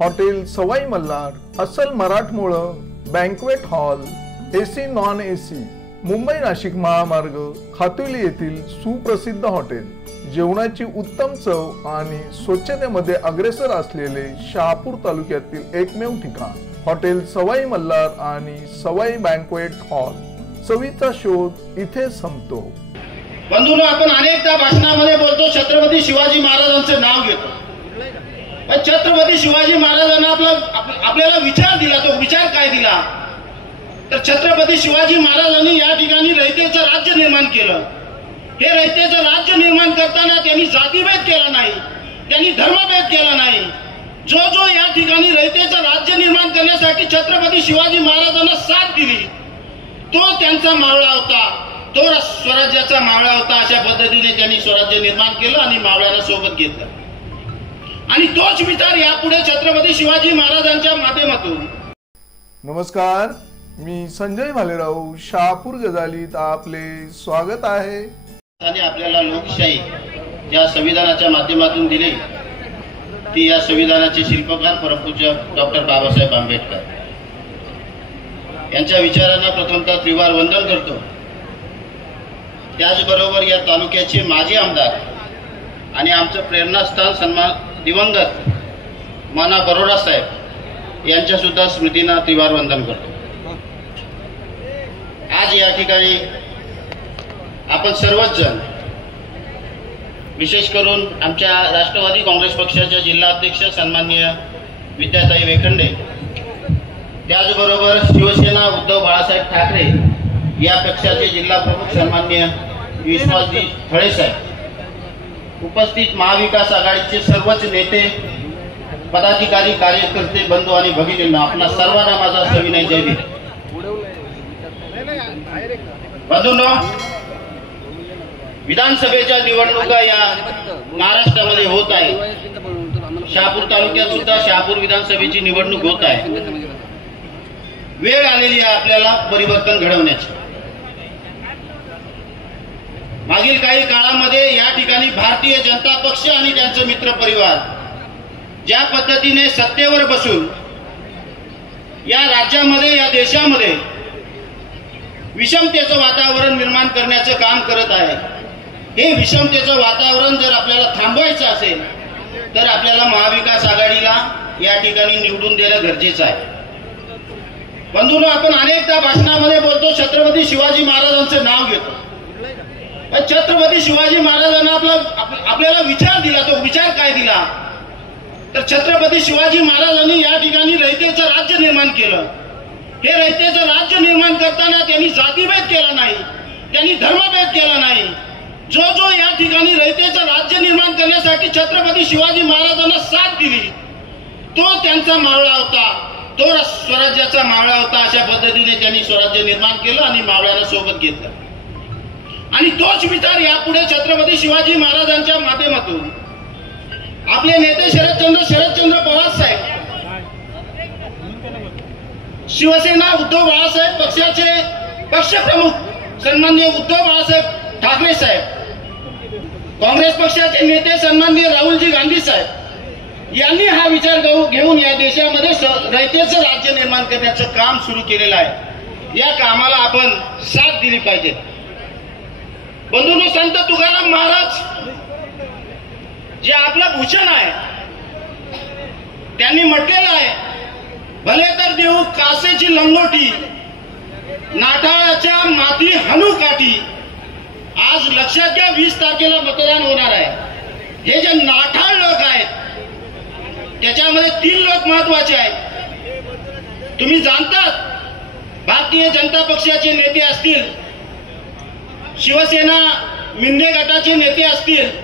Hotel Sawai Malhar, अस्सल मराठमोळं, banquet hall, AC non AC, Mumbai Nashik महामार्ग, खातुली येथील सुप्रसिद्ध हॉटेल, जेवणाची उत्तम चव आणि स्वच्छतेमध्ये अग्रेसर असलेले शहापूर तालुक्यातील एकमेव ठिकाण हॉटेल सवाई मल्हार आणि सवाई बँक्वेट हॉल। चवीचा शोध इथे संपतो। बंधूंनो, आपण अनेकदा भाषणामध्ये बोलतो, छत्रपती शिवाजी महाराजांचे नाव घेतो, पण छत्रपती शिवाजी महाराजांना आपल्याला विचार दिला, तो विचार काय दिला तर छत्रपती शिवाजी महाराजांनी या ठिकाणी रयतेचं राज्य निर्माण केलं। हे रयतेचं राज्य निर्माण करताना त्यांनी जातीभेद केला नाही, त्यांनी धर्मभेद केला नाही। जो या ठिकाणी रयतेचं राज्य निर्माण करण्यासाठी छत्रपती शिवाजी महाराजांना साथ दिली, तो त्यांचा मावळा होता, तो स्वराज्याचा मावळा होता। अशा पद्धतीने त्यांनी स्वराज्य निर्माण केलं आणि मावळ्याला सोबत घेतलं आणि तोच विचार यापुढे छत्रपती शिवाजी महाराजांच्या माध्यमातून। नमस्कार, मी संजय भालेराव, शहापूर गजालीत आपले स्वागत आहे। आणि आपल्याला लोकशाही ज्या संविधानाच्या माध्यमातून दिली, ती या संविधानाचे शिल्पकार परमपूज्य डॉक्टर बाबासाहेब आंबेडकर यांच्या विचारांना प्रथमतः त्रिवार वंदन करतो। त्याचबरोबर या तालुक्याचे माजी आमदार आणि आमचं प्रेरणास्थान सन्मान दिवंगत माना बरोडा साहेब यांच्या सुद्धा स्मृतींना त्रिवार वंदन करतो। आज या ठिकाणी आपण सर्वच जण, विशेष करून आमच्या राष्ट्रवादी काँग्रेस पक्षाच्या जिल्हा अध्यक्ष सन्माननीय विद्याताई वेखंडे, त्याचबरोबर शिवसेना उद्धव बाळासाहेब ठाकरे या पक्षाचे जिल्हा प्रमुख सन्माननीय विश्वासजी थळे साहेब, उपस्थित महाविकास आघाडीचे सर्वच नेते, पदाधिकारी, कार्यकर्ते, बंधू आणि भगिनींना आपल्या सर्वांना माझा सविनय जय भीम। बंधूंनो, विधानसभेच्या निवडणुका या महाराष्ट्रामध्ये होत आहे। शहापूर तालुक्यात सुद्धा शहापूर विधानसभेची निवडणूक होत आहे। वेळ आलेली आहे आपल्याला परिवर्तन घडवण्याची। मागील काही काळामध्ये या ठिकाणी भारतीय जनता पक्ष आणि त्यांचे मित्र परिवार ज्या पद्धतीने सत्तेवर बसून या राज्यामध्ये, या देशामध्ये विषमतेचं वातावरण निर्माण करण्याचं काम करत आहे। हे विषमतेचं वातावरण जर आपल्याला थांबवायचं असेल तर आपल्याला महाविकास आघाडीला या ठिकाणी निवडून देणं गरजेचं आहे। बंधूंनो, आपण अनेकदा भाषणामध्ये बोलतो, छत्रपती शिवाजी महाराजांचं नाव घेतो, पण छत्रपती शिवाजी महाराजांना आपल्याला विचार दिला, तो विचार काय दिला तर छत्रपती शिवाजी महाराजांनी या ठिकाणी रयतेचं राज्य निर्माण केलं। हे रयतेचं राज्य निर्माण करताना त्यांनी जातीभेद केला नाही, त्यांनी धर्मभेद केला नाही। जो या ठिकाणी रयतेचं राज्य निर्माण करण्यासाठी छत्रपती शिवाजी महाराजांना साथ दिली, तो त्यांचा मावळा होता, तो स्वराज्याचा मावळा होता। अशा पद्धतीने त्यांनी स्वराज्य निर्माण केलं आणि मावळ्याला सोबत घेतलं आणि तोच विचार यापुढे छत्रपती शिवाजी महाराजांच्या माध्यमातून आपले नेते शरदचंद्र पवार साहेब, शिवसेना उद्धव बाळासाहेब पक्षाचे पक्षप्रमुख सन्माननीय उद्धव बाळासाहेब ठाकरे साहेब, काँग्रेस पक्षाचे नेते सन्माननीय राहुलजी गांधी साहेब यांनी हा विचार घेऊन या देशामध्ये रयतेचं राज्य निर्माण करण्याचं काम सुरू केलेलं आहे। या कामाला आपण साथ दिली पाहिजे। बंधूंनो, संत तुकाराम महाराज जे आपलं भूषण आहे, त्यांनी म्हटलेलं आहे, भले तर देऊ कासेची लंगोटी, नाठाळाच्या माती हनू काठी। आज लक्षात घ्या, 20 तारखेला मतदान होणार आहे। हे जे नाठाळ लोक आहेत त्याच्यामध्ये 3 लोक महत्वाचे आहेत। तुम्ही जाणतात, भारतीय जनता पक्षाचे नेते असतील, शिवसेना मिंदे गटाचे नेते असतील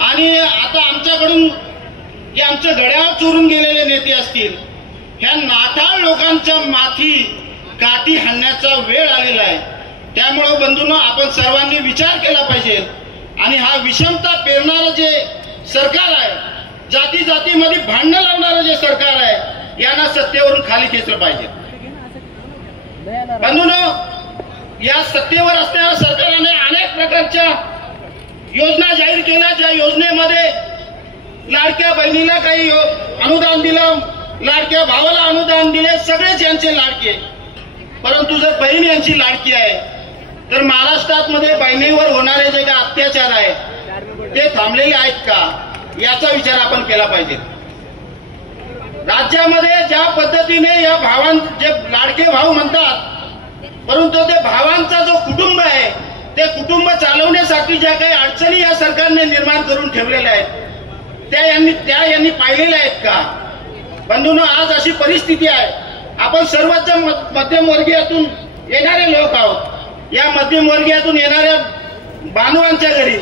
आणि आता आमच्याकडून जे आमचं घड्याळ चोरून गेलेले नेते असतील, ह्या नाठाळ लोकांच्या माथी काठी हाणण्याचा वेळ आलेला आहे। त्यामुळे बंधूंनो, आपण सर्वांनी विचार केला पाहिजे आणि हा विषमता पेरणारं जे सरकार आहे, जाती जातीमध्ये भांडणं लावणारं जे सरकार आहे, यांना सत्तेवरून खाली खेचलं पाहिजे। बंधूंनो, या सत्तेवर असणाऱ्या सरकारने अनेक प्रकारच्या योजना जाहीर केल्या, ज्या योजनेमध्ये लाडक्या बहिणीला काही अनुदान दिलं, लाडक्या भावाला अनुदान दिले, सगळेच यांचे लाडके. परंतु जर बहीण यांची लाडकी आहे तर महाराष्ट्रात मध्ये बहिणीवर होणारे जे काही अत्याचार आहेत ते थांबलेले आहेत का, याचा विचार आपण केला पाहिजे. राज्यामध्ये ज्या पद्धतीने या जे लाडके भाऊ म्हणतात, परंतु ते भावांचा जो कुटुंब आहे ते कुटुंब चालवण्यासाठी ज्या काही अडचणी या सरकारने निर्माण करून ठेवलेल्या आहेत त्या यांनी पाहिलेल्या आहेत का? बंधूंनो, आज अशी परिस्थिती आहे. आपण सर्वच मध्यमवर्गीयातून येणारे लोक आहोत. या मध्यमवर्गीयातून येणाऱ्या बांधवांच्या घरी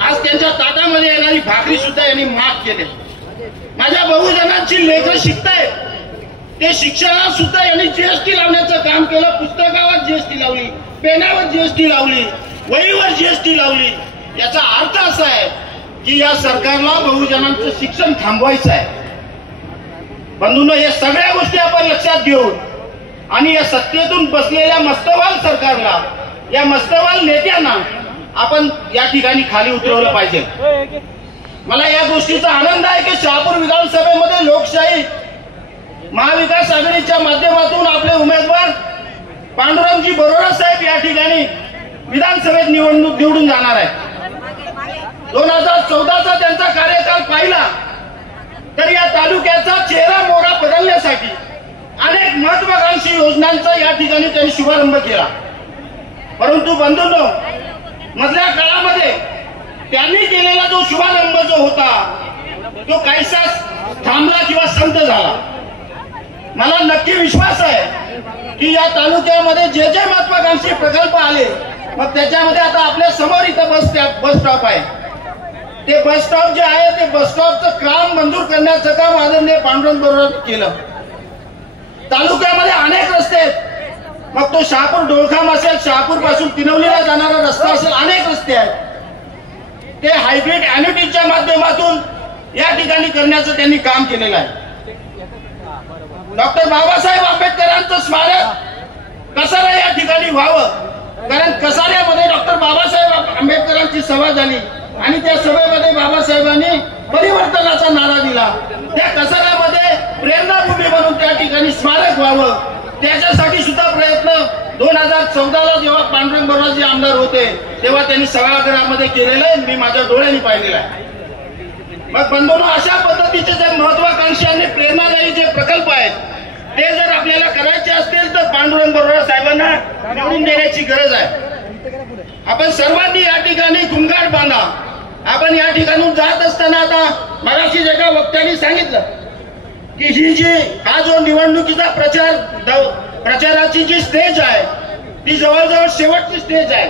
आज त्यांच्या ताटामध्ये येणारी भाकरी सुद्धा यांनी माफ केले. माझ्या बहुजनांची लेकरं शिकतायत, ते शिक्षणात सुद्धा यांनी जीएसटी लावण्याचं काम केलं. पुस्तकावर जीएसटी लावली, पेनावर जीएसटी लावली, वहीवर जीएसटी लावली. याचा अर्थ असा आहे की या सरकारला बहुजनांचं शिक्षण थांबवायचं आहे. बंधूंनो, हे सगळ्या गोष्टी आपण लक्षात घेऊन आणि या सत्तेतून बसलेल्या मस्तवाल सरकारला, या मस्तवाल नेत्यांना आपण या ठिकाणी खाली उतरवलं पाहिजे. मला या गोष्टीचा आनंद आहे की शहापूर विधानसभेमध्ये लोकशाही महाविकास आघाडीच्या माध्यमातून आपले उमेदवार पांडुरंगजी बरोरा साहेब या ठिकाणी विधानसभेत निवडून जाणार आहेत. 2014चा त्यांचा कार्यकाल पाहिला तर या तालुक्याचा चेहरा मोहरा बदलण्यासाठी अनेक महत्वाकांक्षी योजनांचा या ठिकाणी त्यांनी शुभारंभ केला. परंतु बंधूंनो, मधल्या काळामध्ये त्यांनी केलेला जो शुभारंभ जो होता तो काहीसा थांबला किंवा संत झाला. मला नक्की विश्वास आहे की या तालुक्यामध्ये जे जे महत्वाकांक्षी प्रकल्प आले, मग त्याच्यामध्ये आता आपल्या समोर इथं बस स्टॉप आहे. ते बस स्टॉप जे आहे ते बस स्टॉपचं काम मंजूर करण्याचं काम आदरणीय पांडुरंग बरोबर केलं. तालुक्यामध्ये अनेक रस्ते आहेत, मग तो शहापूर डोळखाम असेल, शहापूर पासून किनवलीला जाणारा रस्ता असेल, अनेक रस्ते आहेत. ते हायब्रिड अॅन्युटीच्या माध्यमातून या ठिकाणी करण्याचं त्यांनी काम केलेलं आहे. डॉक्टर बाबासाहेब आंबेडकरांचं स्मारक कसारा या ठिकाणी व्हावं, कारण कसाऱ्यामध्ये डॉक्टर बाबासाहेब आंबेडकरांची सभा झाली आणि त्या सभेमध्ये बाबासाहेबांनी परिवर्तनाचा नारा दिला. त्या कसाऱ्यामध्ये प्रेरणाभूमी म्हणून त्या ठिकाणी स्मारक व्हावं, त्याच्यासाठी सुद्धा प्रयत्न 2014ला जेव्हा पांडुरंग बरोबर आमदार होते तेव्हा त्यांनी सभागृहामध्ये केलेलं आहे, मी माझ्या डोळ्यांनी पाहिलेलं आहे. मग बंधूंनो, अशा पद्धतीचे जे महत्वाकांक्षी आणि प्रेरणादायी जे प्रकल्प आहेत ते जर आपल्याला करायचे असतील तर पांडुरंग बरोबर साहेबांना निवडून देण्याची गरज आहे. आपण सर्वांनी या ठिकाणी घुमघाट बांधा. आपण या ठिकाणून जात असताना आता मगाशी एका वक्त्यांनी सांगितलं की हा जो निवडणुकीचा प्रचाराची जी स्टेज आहे ती जवळजवळ शेवटची स्टेज आहे.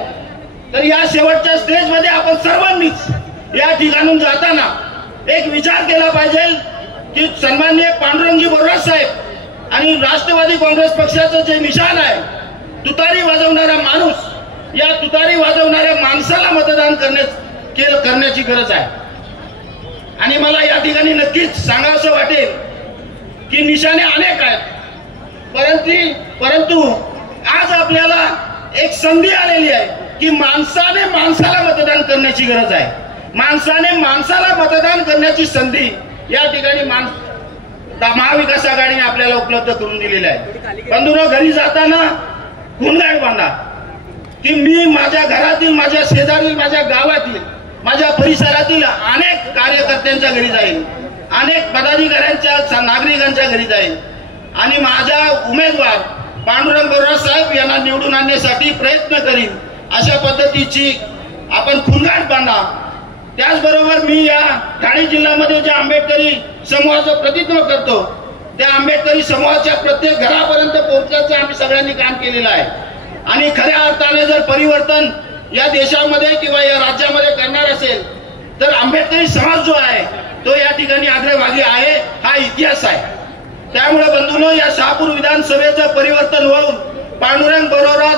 तर या शेवटच्या स्टेज मध्ये आपण सर्वांनीच या ठिकाणून जाताना एक विचार केला पाहिजे की सन्माननीय पांडुरंगजी बरोबर साहेब आणि राष्ट्रवादी काँग्रेस पक्षाचं जे निशाण आहे तुतारी वाजवणारा माणूस, या तुतारी वाजवणाऱ्या माणसाला मतदान करण्याची गरज आहे. आणि मला या ठिकाणी नक्कीच सांगावंसं वाटेल की निशाणे अनेक आहेत, परंतु आज आपल्याला एक संधी आलेली आहे की माणसाने माणसाला मतदान करण्याची गरज आहे. माणसाने माणसाला मतदान करण्याची संधी या ठिकाणी महाविकास आघाडीने आपल्याला उपलब्ध करून दिलेली आहे. बंधूंनो, घरी जाताना घुमघाट बांधा की मी माझ्या घरातील, माझ्या शेजारील, माझ्या गावातील, माझ्या परिसरातील अनेक कार्यकर्त्यांच्या घरी जाईल, अनेक पदाधिकाऱ्यांच्या, नागरिकांच्या घरी जाईल आणि माझ्या उमेदवार पांडुरंग बरोबर साहेब यांना निवडून आणण्यासाठी प्रयत्न करीन. अशा पद्धतीची आपण घुमघाट बांधा. त्याचबरोबर मी या ठाणे जिल्ह्यामध्ये ज्या आंबेडकरी समूहाचं प्रतिनिधित्व करतो त्या आंबेडकरी समूहाच्या प्रत्येक घरापर्यंत पोहोचण्याचं आम्ही सगळ्यांनी काम केलेलं आहे. आणि खऱ्या अर्थाने जर परिवर्तन या देशामध्ये किंवा या राज्यामध्ये करणार असेल तर आंबेडकरी समाज जो आहे तो या ठिकाणी अग्रभागी आहे, हा इतिहास आहे. त्यामुळे बंधूंनो, या शहापूर विधानसभेचं परिवर्तन होऊन पांडुरंग बरोबर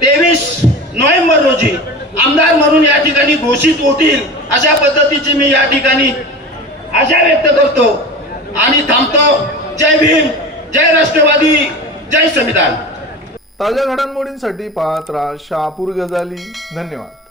23 नोव्हेंबर रोजी आमदार म्हणून या ठिकाणी घोषित होतील अशा पद्धतीची मी या ठिकाणी आशा व्यक्त करतो आणि थांबतो. जय भीम, जय राष्ट्रवादी, जय संविधान. ताज्या घडामोडींसाठी पाहत राहा शहापूर गजाली. धन्यवाद.